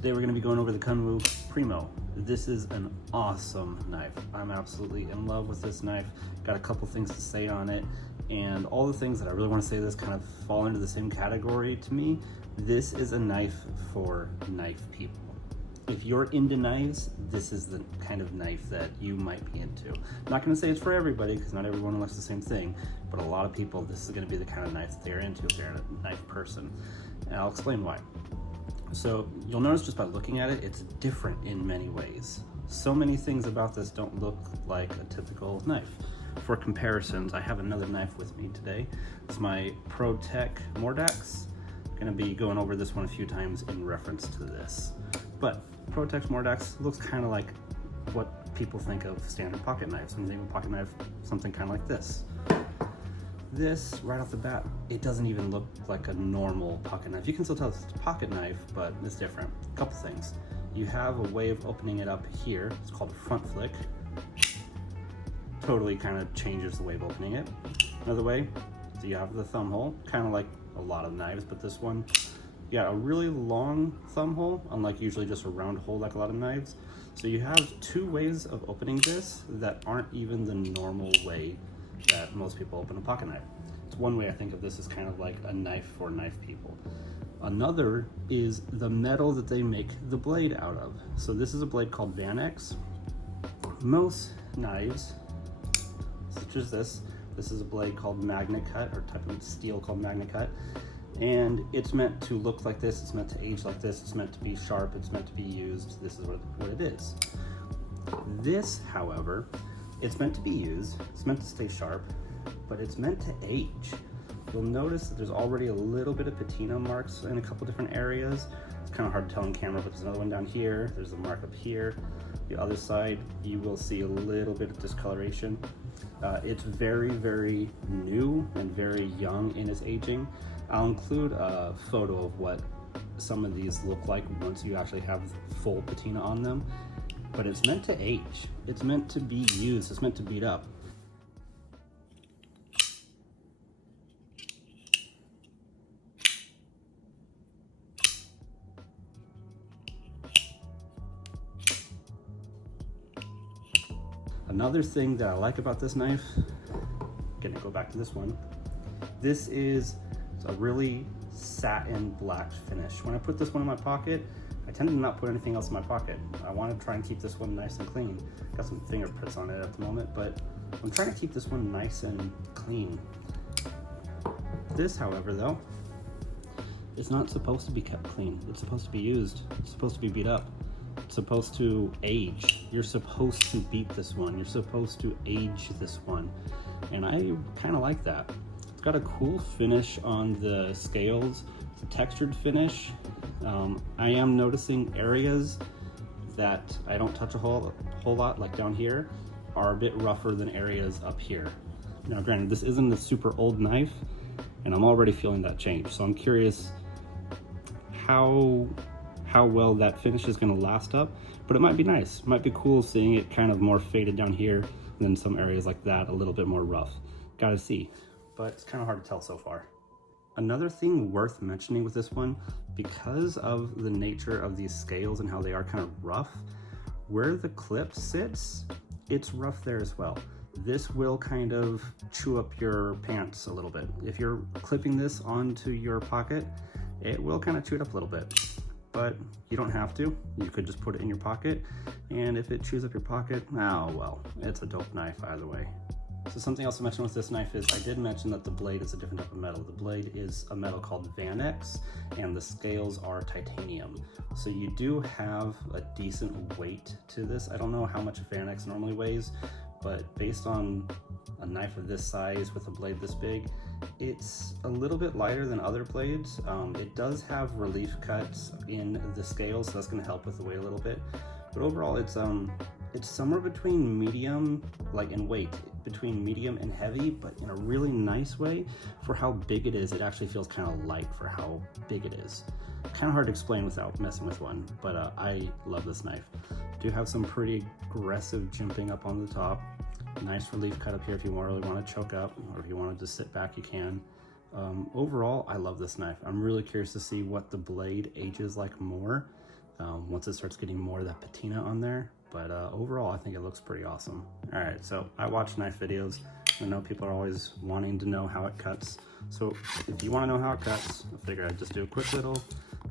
Today we're going to be going over the Kunwu Primo. This is an awesome knife. I'm absolutely in love with this knife. Got a couple things to say on it, and all the things that I really want to say this kind of fall into the same category to me. This is a knife for knife people. If you're into knives, this is the kind of knife that you might be into. I'm not going to say it's for everybody because not everyone likes the same thing, but a lot of people, this is going to be the kind of knife that they're into if they're a knife person. And I'll explain why. So you'll notice just by looking at it, it's different in many ways. So many things about this don't look like a typical knife. For comparisons, I have another knife with me today. It's my ProTech Mordax. I'm going to be going over this one a few times in reference to this. But ProTech Mordax looks kind of like what people think of standard pocket knives. When they think of a pocket knife, something kind of like this. This, right off the bat, it doesn't even look like a normal pocket knife. You can still tell it's a pocket knife, but it's different. A couple things. You have a way of opening it up here. It's called a front flick. Totally kind of changes the way of opening it. Another way, so you have the thumb hole, kind of like a lot of knives, but this one, you got a really long thumb hole, unlike usually just a round hole like a lot of knives. So you have two ways of opening this that aren't even the normal way that most people open a pocket knife. It's one way I think of this as kind of like a knife for knife people. Another is the metal that they make the blade out of. So this is a blade called Vancron. Most knives, such as this is a blade called Magna Cut, or type of steel called Magna Cut. And it's meant to look like this, it's meant to age like this, it's meant to be sharp, it's meant to be used. This is what it is. This, however, it's meant to be used, it's meant to stay sharp, but it's meant to age. You'll notice that there's already a little bit of patina marks in a couple different areas. It's kind of hard to tell on camera, but there's another one down here, there's a mark up here. The other side, you will see a little bit of discoloration. It's very, very new and very young in its aging. I'll include a photo of what some of these look like once you actually have full patina on them. But it's meant to age. It's meant to be used. It's meant to beat up. Another thing that I like about this knife, gonna go back to this one. This is a really satin black finish. When I put this one in my pocket, I tend to not put anything else in my pocket. I want to try and keep this one nice and clean. Got some fingerprints on it at the moment, but I'm trying to keep this one nice and clean. This, however, though, is not supposed to be kept clean. It's supposed to be used. It's supposed to be beat up. It's supposed to age. You're supposed to beat this one. You're supposed to age this one. And I kind of like that. It's got a cool finish on the scales. It's a textured finish. I am noticing areas that I don't touch a whole lot, like down here, are a bit rougher than areas up here. Now granted, this isn't a super old knife, and I'm already feeling that change. So I'm curious how well that finish is gonna last up, but it might be nice. It might be cool seeing it kind of more faded down here, and then some areas like that a little bit more rough. Gotta see, but it's kind of hard to tell so far. Another thing worth mentioning with this one, because of the nature of these scales and how they are kind of rough, where the clip sits, it's rough there as well. This will kind of chew up your pants a little bit. If you're clipping this onto your pocket, it will kind of chew it up a little bit, but you don't have to. You could just put it in your pocket, and if it chews up your pocket, oh well, it's a dope knife either way. So something else to mention with this knife is I did mention that the blade is a different type of metal. The blade is a metal called Vancron, and the scales are titanium. So you do have a decent weight to this. I don't know how much a Vancron normally weighs, but based on a knife of this size with a blade this big, it's a little bit lighter than other blades. It does have relief cuts in the scales, so that's gonna help with the weight a little bit. But overall, it's somewhere between medium, like in weight, between medium and heavy, but in a really nice way. For how big it is, it actually feels kind of light for how big it is. Kind of hard to explain without messing with one, but I love this knife. Do have some pretty aggressive jimping up on the top. Nice relief cut up here if you really want to choke up, or if you want to just sit back, you can. Overall, I love this knife. I'm really curious to see what the blade ages like more. once it starts getting more of that patina on there. But overall, I think it looks pretty awesome. All right, so I watch knife videos. I know people are always wanting to know how it cuts. So if you want to know how it cuts, I figure I'd just do a quick little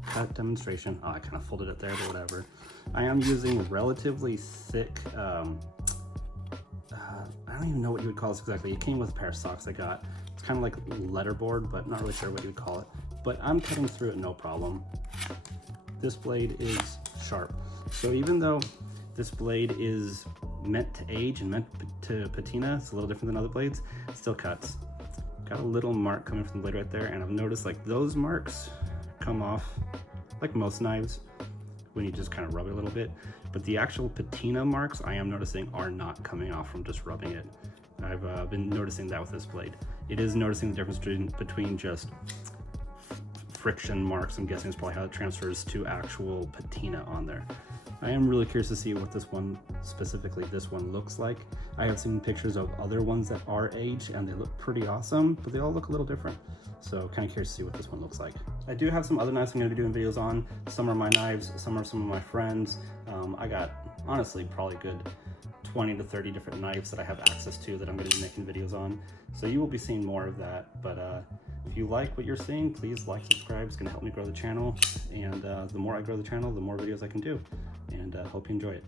cut demonstration. Oh, I kind of folded it there, but whatever. I am using relatively thick, I don't even know what you would call this exactly. It came with a pair of socks I got. It's kind of like letterboard, but not really sure what you would call it. But I'm cutting through it no problem. This blade is sharp. So even though this blade is meant to age and meant to patina, it's a little different than other blades, it still cuts. Got a little mark coming from the blade right there, and I've noticed like those marks come off like most knives when you just kind of rub it a little bit, but the actual patina marks I am noticing are not coming off from just rubbing it. I've been noticing that with this blade. It is noticing the difference between just friction marks. I'm guessing it's probably how it transfers to actual patina on there. I am really curious to see what this one, specifically this one, looks like. I have seen pictures of other ones that are aged and they look pretty awesome, but they all look a little different. So kind of curious to see what this one looks like. I do have some other knives I'm going to be doing videos on. Some are my knives, some are some of my friends. I got, honestly, probably good 20 to 30 different knives that I have access to that I'm going to be making videos on. So you will be seeing more of that. But if you like what you're seeing, please like, subscribe. It's going to help me grow the channel. And the more I grow the channel, the more videos I can do. And hope you enjoy it.